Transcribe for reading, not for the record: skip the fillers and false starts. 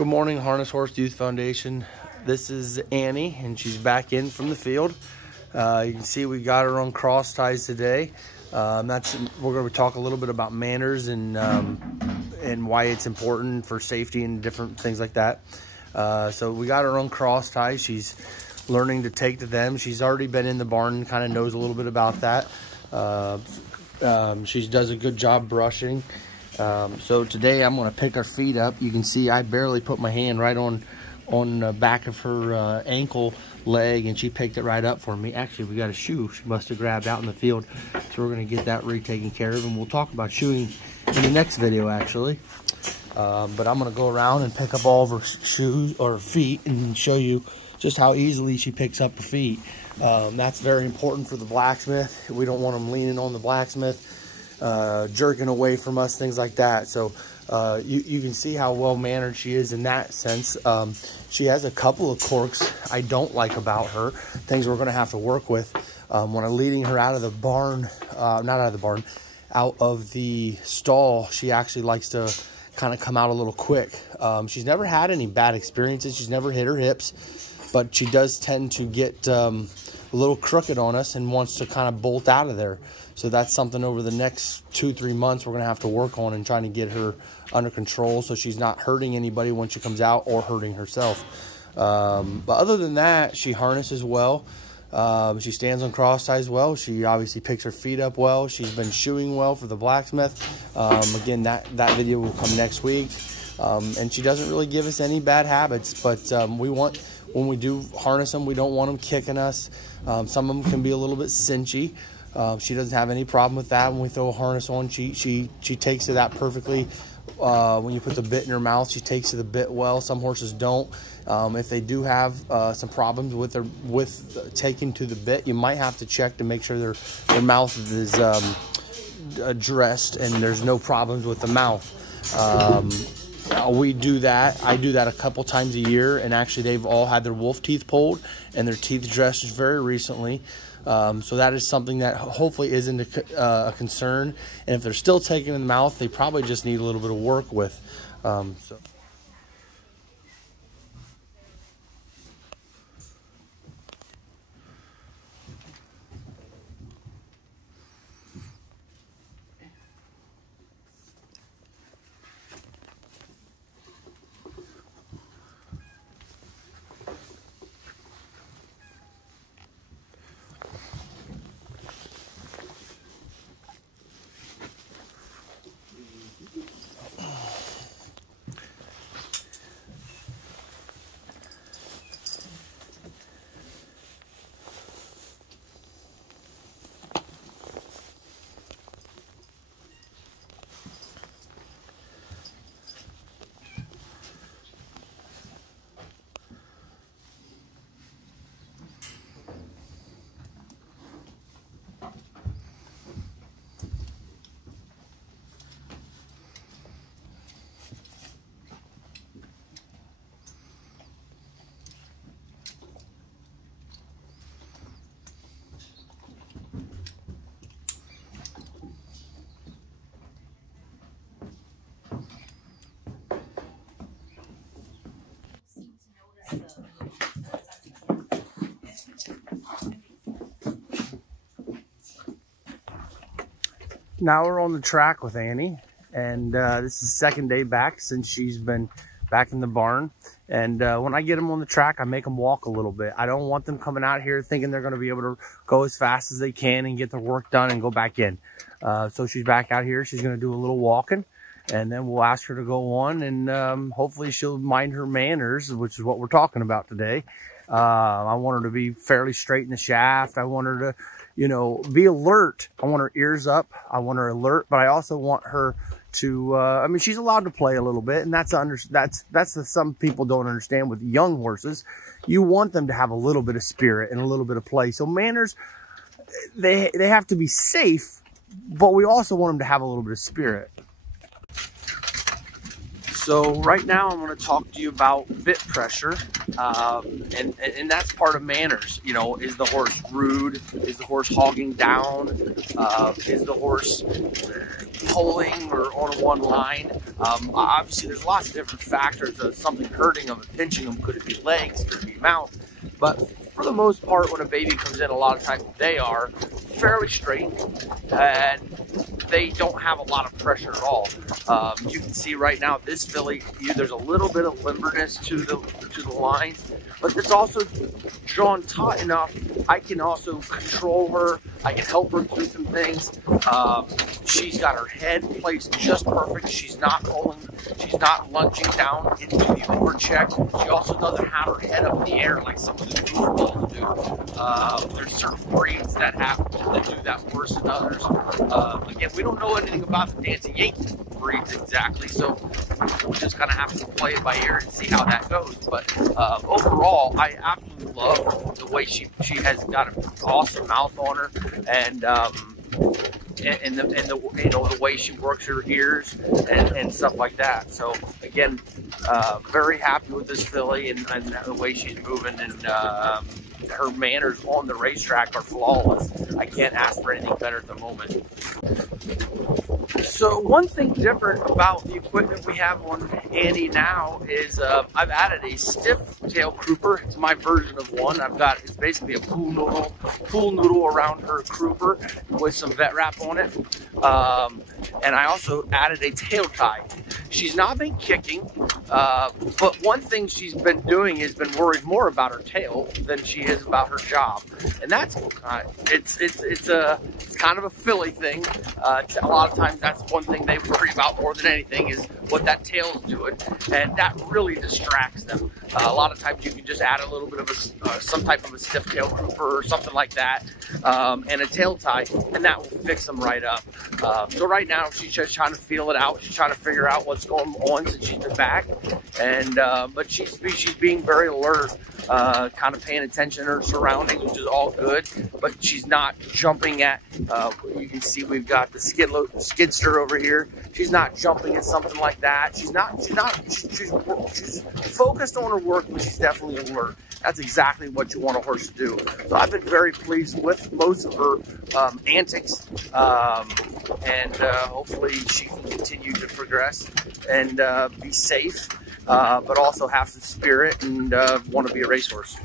Good morning, Harness Horse Youth Foundation. This is Annie, and she's back in from the field. You can see we got her on cross ties today. We're going to talk a little bit about manners and why it's important for safety and different things like that. So we got her on cross ties. She's learning to take to them. She's already been in the barn, kind of knows a little bit about that. She does a good job brushing. So today I'm going to pick her feet up. You can see I barely put my hand right on the back of her ankle leg, and she picked it right up for me. Actually, we got a shoe she must have grabbed out in the field, so we're going to get that taken care of, and we'll talk about shoeing in the next video actually. But I'm going to go around and pick up all of her shoes or feet and show you just how easily she picks up her feet. That's very important for the blacksmith. We don't want them leaning on the blacksmith, jerking away from us, things like that. So you can see how well mannered she is in that sense. She has a couple of quirks I don't like about her, things we're going to have to work with. When I'm leading her out of the barn, out of the stall, she actually likes to kind of come out a little quick. She's never had any bad experiences. She's never hit her hips, but she does tend to get a little crooked on us and wants to kind of bolt out of there. So that's something over the next 2-3 months we're going to have to work on and trying to get her under control so she's not hurting anybody when she comes out or hurting herself. But other than that, she harnesses well. She stands on cross ties well. She obviously picks her feet up well. She's been shoeing well for the blacksmith. Again, that video will come next week. And she doesn't really give us any bad habits, but when we do harness them, we don't want them kicking us. Some of them can be a little bit cinchy. She doesn't have any problem with that. When we throw a harness on, she takes to that perfectly. When you put the bit in her mouth, she takes to the bit well. Some horses don't. If they do have some problems with taking to the bit, you might have to check to make sure their mouth is dressed and there's no problems with the mouth. We do that. I do that a couple times a year, and actually they've all had their wolf teeth pulled and their teeth dressed very recently. So that is something that hopefully isn't a concern. And if they're still taking in the mouth, they probably just need a little bit of work with. Now we're on the track with Annie, and this is the second day back since she's been back in the barn. And when I get them on the track, I make them walk a little bit. I don't want them coming out here thinking they're going to be able to go as fast as they can and get their work done and go back in. So she's back out here. She's going to do a little walking, and then we'll ask her to go on, and hopefully she'll mind her manners, which is what we're talking about today. I want her to be fairly straight in the shaft. I want her to, be alert. I want her ears up. I want her alert, but I also want her to, I mean, she's allowed to play a little bit, and that's some people don't understand with young horses. You want them to have a little bit of spirit and a little bit of play. So manners, they have to be safe, but we also want them to have a little bit of spirit. So right now I'm going to talk to you about bit pressure, and that's part of manners. Is the horse rude? Is the horse hogging down? Is the horse pulling or on one line. Obviously, there's lots of different factors of something hurting them and pinching them. Could it be legs? Could it be mouth? But for the most part, when a baby comes in, a lot of times they are fairly straight and they don't have a lot of pressure at all. You can see right now this filly, there's a little bit of limberness to the lines, but it's also drawn taut enough. I can also control her. I can help her through some things. She's got her head placed just perfect. She's not pulling. She's not lunging down into the overcheck. She also doesn't have her head up in the air like some of the goofballs do. There's certain breeds that do that worse than others. Again, we don't know anything about the Dancing Yankee breeds exactly, so we just kind of have to play it by ear and see how that goes. But overall, I absolutely love the way she has got an awesome mouth on her, and the way she works her ears and stuff like that. So again, very happy with this filly and the way she's moving, and her manners on the racetrack are flawless. I can't ask for anything better at the moment. So one thing different about the equipment we have on Annie now is I've added a stiff tail crooper. It's my version of one. It's basically a pool noodle around her crooper with some vet wrap on it. And I also added a tail tie. She's not been kicking, but one thing she's been doing is been worried more about her tail than she is about her job, and that's it's kind of a filly thing. A lot of times that's one thing they worry about more than anything is what that tail's doing, and that really distracts them. A lot of times you can just add a little bit of some type of a stiff tail crooper or something like that, and a tail tie, and that will fix them right up. So right now she's just trying to feel it out. She's trying to figure out what's going on since she's been back, and but she's being very alert, kind of paying attention to her surroundings, which is all good. But she's not jumping at. You can see we've got the skidster over here. She's not jumping at something like that. She's focused on her work, but she's definitely alert. That's exactly what you want a horse to do. So I've been very pleased with most of her antics, and hopefully she can continue to progress and be safe, but also have some spirit and want to be a racehorse.